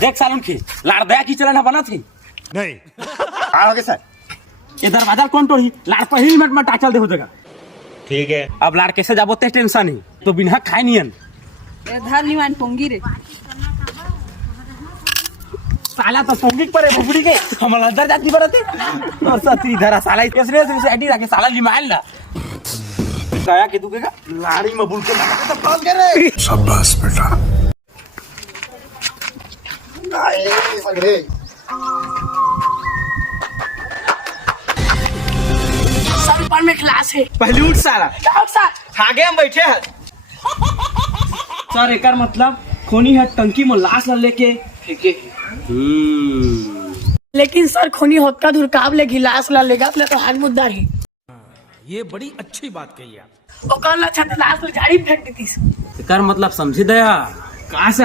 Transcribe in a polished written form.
देख सालून की लाड़ दया की चलन बना थी नहीं आओगे सर ये दरवाजा कौन तोड़ी लाड़ पहिल मिनट में टाचल दे हो देगा ठीक है। अब लाड़ कैसे जाबो ते टेंशन ही तो बिना खाए नियन धर लिवान पोंगी रे साला तो पोंगी पर है बुबड़ी के हम अंदर जाती बरते और सत्री धरा साला इसने से एडी रखे साला लिमाइल ना गया के दुकेगा लाड़ी में बुल के लगा तो पाल करे शाबाश बेटा। सर ऊपर में क्लास है पहले उठ साला सर आगे हम बैठे हैं सर एकर मतलब खोनी है टंकी में लाश न लेके फेंके लेकिन सर खूनी होता धुरकाव ले गिलास ला लेगा अपने तो हाथ मुद्दा ही ये बड़ी अच्छी बात कही आप ओकर ला छत लाश ले झाड़ी फेंक देती एकर मतलब समझी दया कहाँ से